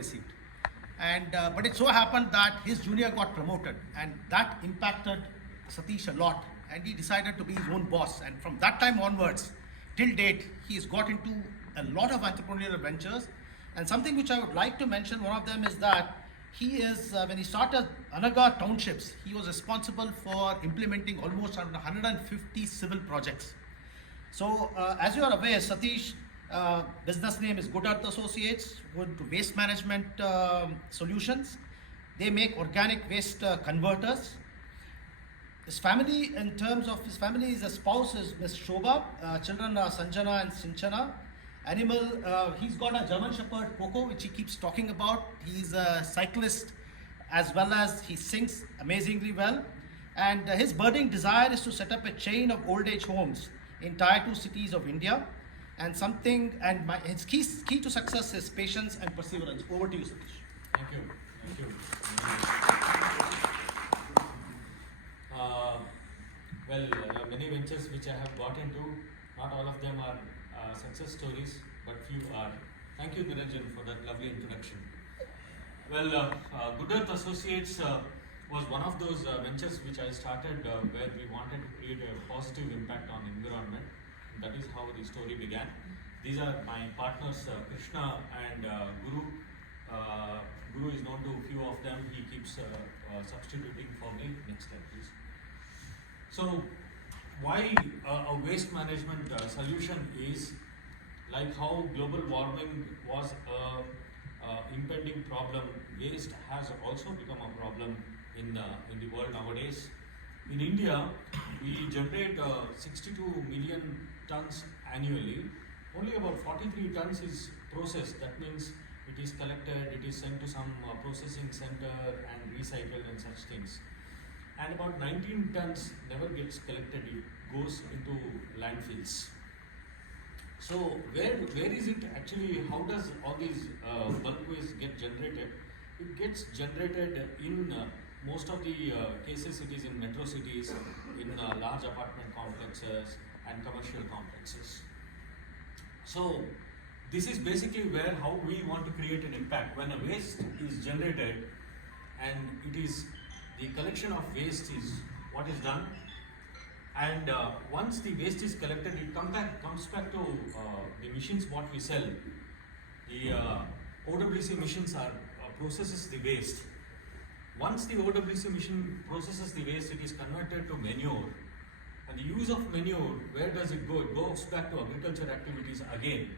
received. And but it so happened that his junior got promoted, and that impacted Sateesh a lot. And he decided to be his own boss. And from that time onwards, till date, he's got into a lot of entrepreneurial ventures. And something which I would like to mention, one of them is that he is, when he started Anaga townships, he was responsible for implementing almost 150 civil projects. So, as you are aware, Satish, business name is Good Earth Associates, with waste management solutions. They make organic waste converters. His family, in terms of his family, his spouse is Miss Shobha, children are Sanjana and Sinchana. Animal, he's got a German Shepherd, Coco, which he keeps talking about. He's a cyclist as well as he sings amazingly well. And his burning desire is to set up a chain of old age homes in tier 2 cities of India. And his key to success is patience and perseverance. Over to you, Satish. Thank you. Thank you. Well, there are many ventures which I have got into. Not all of them are success stories, but few are. Thank you, Niranjan, for that lovely introduction. Well, Good Earth Associates was one of those ventures which I started where we wanted to create a positive impact on environment. That is how the story began. These are my partners, Krishna and Guru. Guru is known to a few of them. He keeps substituting for me. Next slide, please. So, why a waste management solution is like how global warming was a impending problem. Waste has also become a problem in the world nowadays. In India, we generate 62 million tons annually. Only about 43 tons is processed. That means it is collected, it is sent to some processing center and recycled and such things. And about 19 tons never gets collected, it goes into landfills. So where is it actually, how does all these bulk waste get generated? It gets generated in most of the cases it is in metro cities, in large apartment complexes and commercial complexes. So this is basically where how we want to create an impact. When a waste is generated and it is the collection of waste is what is done, and once the waste is collected, it comes back to the machines what we sell. The OWC machines are processes the waste. Once the OWC machine processes the waste, it is converted to manure. And the use of manure, where does it go? It goes back to agriculture activities again.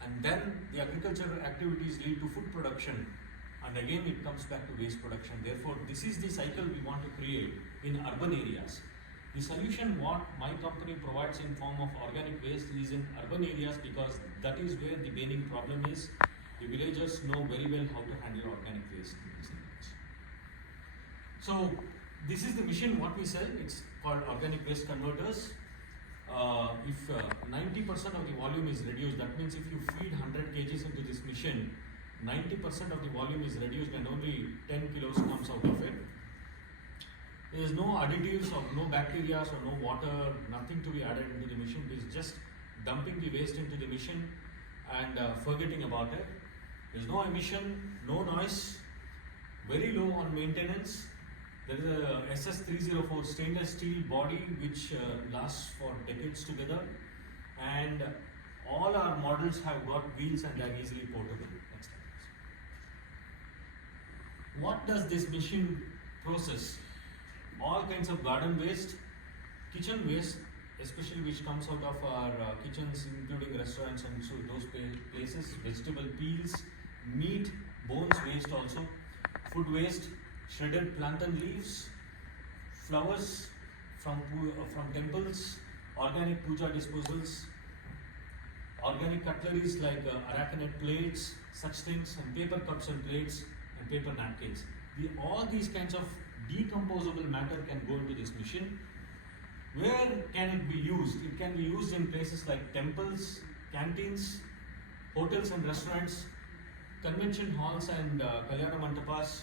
And then the agricultural activities lead to food production. And again it comes back to waste production. Therefore, this is the cycle we want to create in urban areas. The solution what my company provides in form of organic waste is in urban areas because that is where the burning problem is. The villagers know very well how to handle organic waste. So this is the machine what we sell. It's called organic waste converters. If 90% of the volume is reduced, that means if you feed 100 kgs into this machine, 90% of the volume is reduced and only 10 kilos comes out of it. There is no additives or no bacteria or no water, nothing to be added into the machine. It is just dumping the waste into the machine and forgetting about it. There is no emission, no noise, very low on maintenance. There is a SS304 stainless steel body which lasts for decades together, and all our models have got wheels and are easily portable. Next slide, please. What does this machine process? All kinds of garden waste, kitchen waste, especially which comes out of our kitchens, including restaurants and so those places, vegetable peels, meat, bones waste also, food waste, shredded plantain leaves, flowers from temples, organic puja disposals, organic cutleries like aracanite plates, such things, and paper cups and plates and paper napkins. All these kinds of decomposable matter can go into this machine. Where can it be used? It can be used in places like temples, canteens, hotels and restaurants, convention halls and kalyana mantapas,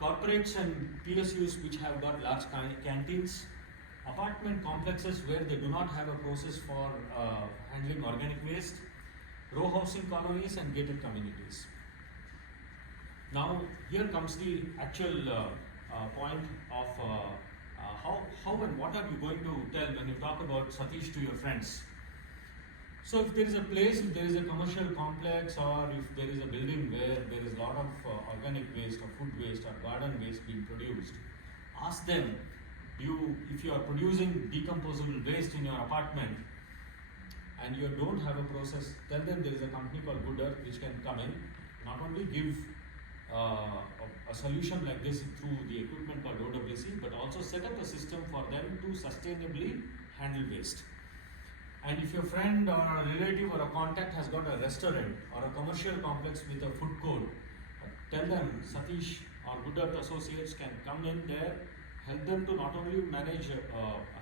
corporates and PSUs which have got large canteens, apartment complexes where they do not have a process for handling organic waste, row housing colonies and gated communities. Now, here comes the actual point of how and what are you going to tell when you talk about Sateesh to your friends. So, if there is a place, if there is a commercial complex, or if there is a building where there is a lot of organic waste or food waste or garden waste being produced, ask them, if you are producing decomposable waste in your apartment and you don't have a process, tell them there is a company called Good Earth which can come in, not only give a solution like this through the equipment called OWC, but also set up a system for them to sustainably handle waste. And if your friend or a relative or a contact has got a restaurant or a commercial complex with a food court, tell them Sateesh or Good Earth Associates can come in there, help them to not only manage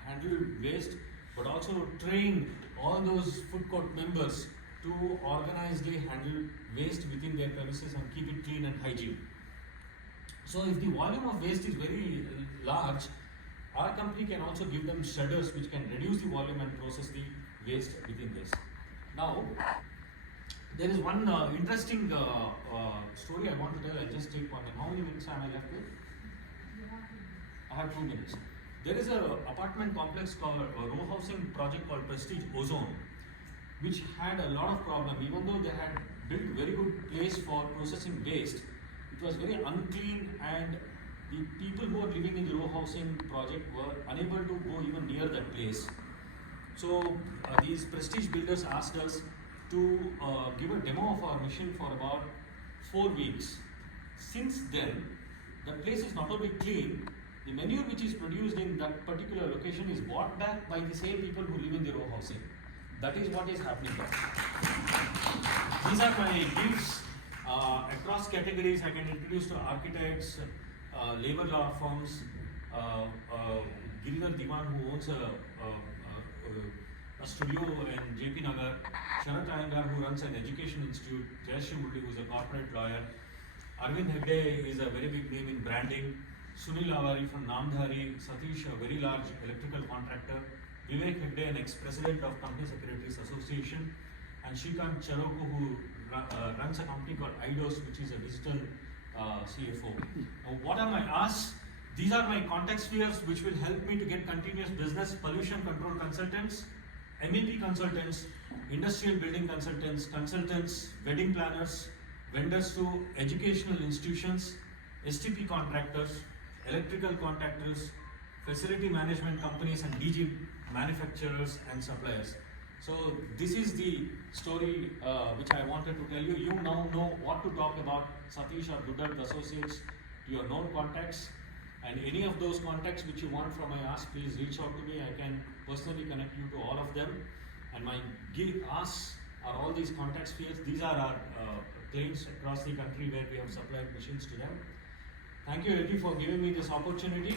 handle waste, but also train all those food court members to organizedly handle waste within their premises and keep it clean and hygiene. So if the volume of waste is very large, our company can also give them shredders which can reduce the volume and process the waste within this. Now, there is one interesting story I want to tell. I'll just take one. How many minutes am I left with? I have 2 minutes. There is an apartment complex called a row housing project called Prestige Ozone, which had a lot of problem. Even though they had built very good place for processing waste, it was very unclean, and the people who are living in the row housing project were unable to go even near that place. So these Prestige builders asked us to give a demo of our machine for about 4 weeks. Since then, the place is not only clean, the manure which is produced in that particular location is bought back by the same people who live in the row housing. That is what is happening there. These are my gifts across categories. I can introduce to architects, labor law firms, Giridhar Diwan, who owns a studio in JP Nagar, Sharat Iyengar, who runs an education institute, Jayesh Murli, who is a corporate lawyer, Arvind Hegde is a very big name in branding, Sunil Avari from Namdhari, Sateesh, a very large electrical contractor, Vivek Hegde, an ex-president of Company Secretaries Association, and Shrikant Charoku, who runs a company called IDOS, which is a digital CFO. What are my asks? These are my contact spheres which will help me to get continuous business: pollution control consultants, MEP consultants, industrial building consultants, wedding planners, vendors to educational institutions, STP contractors, electrical contractors, facility management companies, and DG manufacturers and suppliers. So this is the story which I wanted to tell you. You now know what to talk about Sateesh or Good Earth Associates to your known contacts, and any of those contacts which you want from my ask, please reach out to me. I can personally connect you to all of them. And my asks are all these contact spheres. These are our clients across the country where we have supplied machines to them. Thank you, Eddie, for giving me this opportunity.